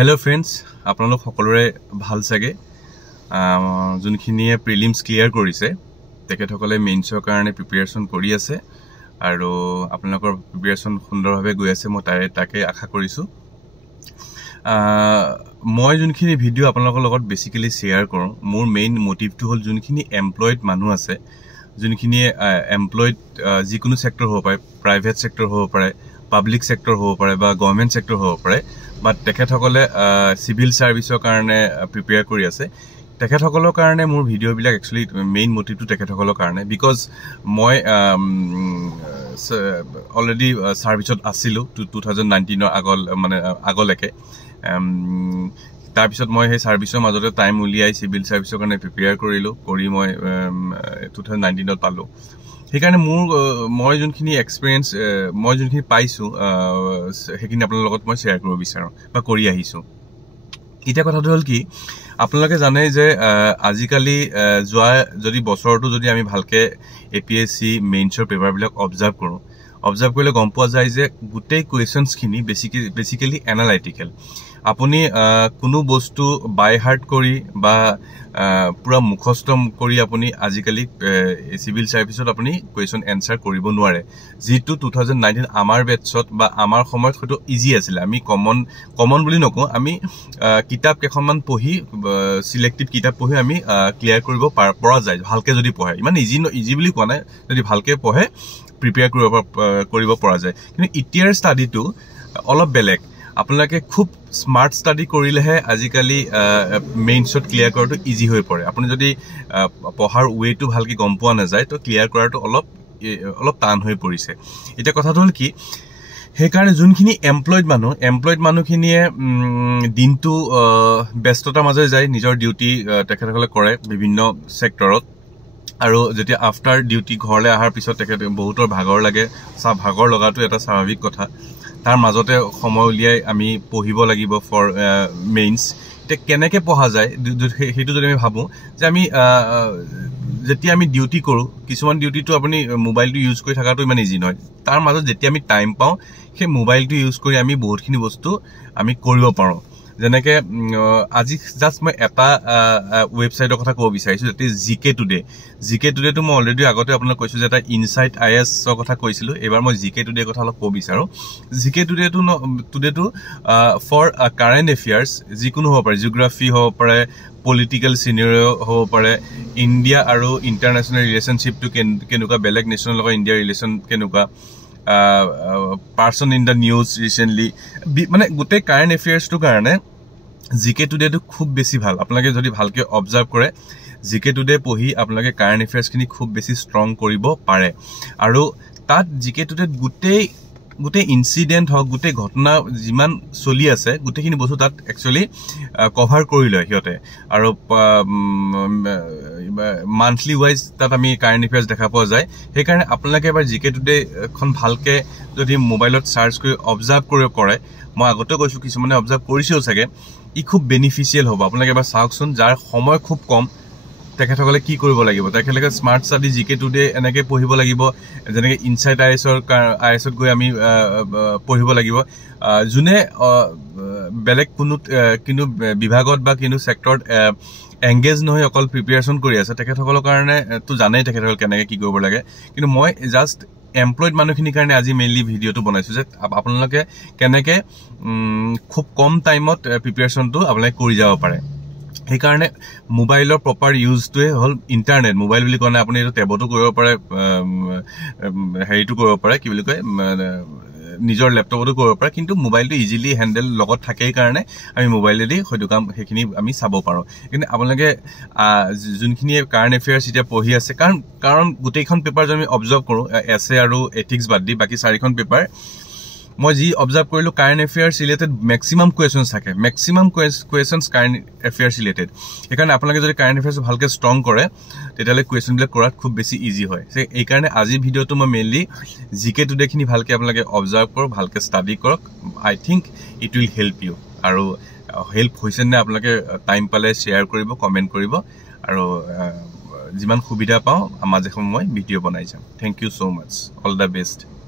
Hello friends, আপোনালোক সকলোৰে ভাল চাগে যোনখিনিয়ে প্ৰিলিমছ ক্লিয়াৰ কৰিছে তেখেতসকলে মেইনছৰ কাৰণে প্ৰিপাৰেচন কৰি আছে আৰু আপোনালোকৰ প্ৰিপাৰেচন সুন্দৰভাৱে গৈ আছে মই তাকে আশা কৰিছো মই যোনখিনি ভিডিও আপোনালোকৰ লগত বেসিক্যালি শেয়াৰ কৰো মোৰ মেইন মোটিভটো হল যোনখিনি এমপ্লয়েড মানুহ আছে যোনখিনি এমপ্লয়েড যিকোনো সেক্টৰ হ'ব পাৰে প্ৰাইভেট সেক্টৰ হ'ব পাৰে পাব্লিক সেক্টৰ হ'ব পাৰে বা গভৰ্নমেন্ট সেক্টৰ হ'ব পাৰে বাট তেখেতসকলে সিভিল সাৰ্ভিসৰ কাৰণে প্ৰিপেয়াৰ কৰি আছে তেখেতসকলৰ কাৰণে মোৰ ভিডিও বিলাক একচুয়ালি মেইন মোটিভটো তেখেতসকলৰ কাৰণে বিকজ মই অলৰেডি সাৰ্ভিসত আছিলো 2019 ৰ আগলৈকে তাৰ পিছত মই সেই সাৰ্ভিসৰ মাজতে টাইম উলিয়াই সিভিল সাৰ্ভিসৰ কাৰণে প্ৰিপেয়াৰ কৰিলো কৰি মই 2019 ত পালো সেইকাৰণে মই যোনখিনি এক্সপেৰিয়েন্স মই যোনখিনি পাইছো সেইখিনি আপোনালোকৰ লগত মই শেয়াৰ কৰিব বিচাৰো বা কৰি আহিছো এটা কথাটো হল কি আপোনালোকে জানে যে আজিকালি যোৱা যদি বছৰটো যদি আমি ভালকে এপিএসসি মেইনছৰ পেপাৰ বিলাক অবজাৰ্ভ কৰিলে গম পোৱা যায় যে গুটেই কোৱেশ্চনছ খিনি বেসিক্যালি এনালাইটিক্যাল আপুনি কোনো বস্তু বাই হাৰ্ট কৰি বা পুৰা মুখস্থ কৰি আপুনি আজিকালি সিভিল সাৰ্ভিসত আপুনি কোৱেশ্চন এনসাৰ কৰিব নোৱাৰে যেটো 2019 আমাৰ বেটছত বা আমাৰ সময়ত হয়তো ইজি আছিল আমি কমন বুলি নকও আমি কিতাপ কেখনমান পঢ়ি সিলেক্টিভ কিতাপ পঢ়ি আমি ক্লিয়াৰ কৰিব পৰা যায় ভালকে যদি পঢ়ে ইমান ইজি বুলি কোৱা নাই যদি ভালকে পঢ়ে প্ৰিপেয়াৰ কৰিব পৰা যায় কিন্তু ইতিয়াৰ ষ্টাডিটো অলপ বেলেগ আপোনালোকে খুব স্মাৰ্ট স্টাডি কৰিলেহে আজিকালি মেইনছত ক্লিয়াৰ কৰাটো ইজি হৈ পৰে আপুনি যদি পঢ়াৰ ওয়েটো ভালকে গম পোৱা না যায় তো ক্লিয়াৰ কৰাটো অলপ টান হৈ পৰিছে এটা কথাটো হল কি সেইকাৰণে যোনখিনি এমপ্লয়েড মানুহখিনিয়ে দিনটো ব্যস্ততাৰ মাজে যায় নিজৰ ডিউটি তেখেতসকলে কৰে বিভিন্ন সেক্টৰত আৰু যেতিয়া আফটাৰ ডিউটি ঘৰলে আহাৰ পিছত তেখেতে বহুতৰ ভাগৰ লাগে ভাগৰ লগাটো এটা স্বাভাৱিক কথা তাৰ মাজতে সময় উলিয়াই আমি পঢ়িব লাগিব ফৰ মেইনছ তে কেনেকে পঢ়া যায় হেতু যদি আমি ভাবো যে আমি যেতিয়া আমি ডিউটি কৰো কিছুমান ডিউটিটো আপুনি মোবাইলটো ইউজ কৰি থাকাটো ইমান ইজি নহয় তাৰ মাজত যেতিয়া আমি টাইম পাও সেই মোবাইলটো ইউজ কৰি আমি বহুতখিনি বস্তু আমি কৰিব পাৰো যেনেকে আজি জাস্ট মই এটা ওয়েবসাইটৰ কথা ক'ব বিচাৰিছো যেটি জিকে টুডে তো মই অলৰেডি আগতে আপোনাক কৈছো যে এটা ইনসাইট আইএস ৰ কথা কৈছিলো এবাৰ মই জিকে টুডে কথা অলপ ক'ব বিচাৰো জিকে টুডে তো ফৰ কাৰেন্ট এফেয়াৰ্স যিকোনো হ'ব পাৰে জিওগ্ৰাফি হ'ব পাৰে পলিটিক্যাল সিনাৰিও হ'ব পাৰে ইন্ডিয়া আৰু ইন্টাৰনেশনাল ৰিলেশনশিপটো কেনেকুৱা বেলেগ নেশনৰ লগত ইন্ডিয়াৰ ৰিলেশন কেনেকুৱা person in the news recently মানে গুটে কারেন্ট এফেয়ার্স টু কারণে জিকে টুডে তো খুব বেশি ভাল আপোনালোকে যদি ভালকে অবজার্ভ কৰে জিকে টুডে পঢ়ি আপোনালোকে কাৰেন্ট এফেয়াৰ্স খিনি খুব বেশি স্ট্ৰং কৰিব পাৰে আৰু তাত জিকে টুডে গুটে ইনসিডেন্ট হক গুটে ঘটনা যিমান চলি আছে গুটেখিনি বস্তু তাত একচুয়ালি কভাৰ কৰি লয় হিয়তে আৰু মান্থলি ওয়াইজ তাত আমি কাৰেন্ট এফেয়াৰ্স দেখা পোৱা যায় সেই কাৰণে আপোনালোকে এবাৰ জিকে টুডে খন ভালকে যদি মোবাইলত সাৰ্চ কৰি অবজাৰ্ভ কৰে মই আগতে কৈছো কিছুমানে অবজাৰ্ভ কৰিছিও চাগে ই খুব বেনিফিশিয়াল হ'ব আপোনালোকে এবাৰ চাওকচোন যাৰ সময় খুব কম তেখেতসকলে কি কৰিব লাগিব তেখেতসকলে স্মার্ট স্টাডি জিকে টুডে এনেকে পঢ়িব লাগিব যেনেকে ইনসাইট আইএসত গৈ আমি পঢ়িব লাগিব জুনে বেলেগ কোনো বিভাগত বা কোনো সেক্টৰত এংগেজ নহয় অকল প্ৰিপাৰেচন কৰি আছে তেখেতসকলৰ কাৰণে তো জানেই তেখেতসকল কেনেকে কি কৰিব লাগে কিন্তু মই জাস্ট এমপ্লয়েড মানুহখিনিৰ কাৰণে আজি মেইনলি ভিডিওটো বনাইছো যে আপোনালোকে কেনেকে খুব কম টাইমত প্ৰিপাৰেচনটো আপোনালোকে কৰি যাব পাৰে সেই কাৰণে মোবাইলৰ প্ৰপাৰ ইউজটোৱে হল ইন্টাৰনেট মোবাইল বুলি কোৱা আপুনি এটো টেবতো কৰিব পাৰে হেৰিটো কৰিব পাৰে কি বুলি কয় নিজৰ ল্যাপটপতো কৰিব পাৰে কিন্তু মোবাইলটো ইজিলি হ্যান্ডেল লগত থাকেই কাৰণে আমি মোবাইলেদি হয়তো কাম হেখিনি আমি চাব পাৰো কিন্তু আপোনালোকে যোনখিনি কাৰেন্ট এফেয়াৰ্স এটা পঢ়ি আছে কাৰণ গুটেইখন পেপাৰ যদি আমি অবজাৰ্ভ কৰো এসে আৰু এথিক্স বাদ দি বাকি চাৰিখন পেপাৰ মই যি অবজাৰ্ভ কৰিলো কাৰেন্ট এফেয়াৰ্স ৰিলেটেড ম্যাক্সিমাম কোৱেশ্চনছ থাকে ম্যাক্সিমাম কোৱেশ্চনছ কাৰেন্ট এফেয়াৰ্স ৰিলেটেড সেইকাৰণে আপোনালোকে যদি কাৰেন্ট এফেয়াৰ্স ভালকে স্ট্ৰং কৰে তেতিয়ালে কোৱেশ্চন বিলাক কৰাত খুব বেছি ইজি হয় এই কাৰণে আজি ভিডিওটো মই মেইনলি জিকে টুডে খিনি ভালকে আপোনালোকে অবজাৰ্ভ কৰক ভালকে ষ্টাডি কৰক I think it will help you আৰু হেল্প হৈছে নে আপোনালোকে টাইম পালে শেয়াৰ কৰিব কমেন্ট কৰিব আৰু যিমান সুবিধা পাও মাজে সময় ভিডিও বনাই যাম thank you so much all the best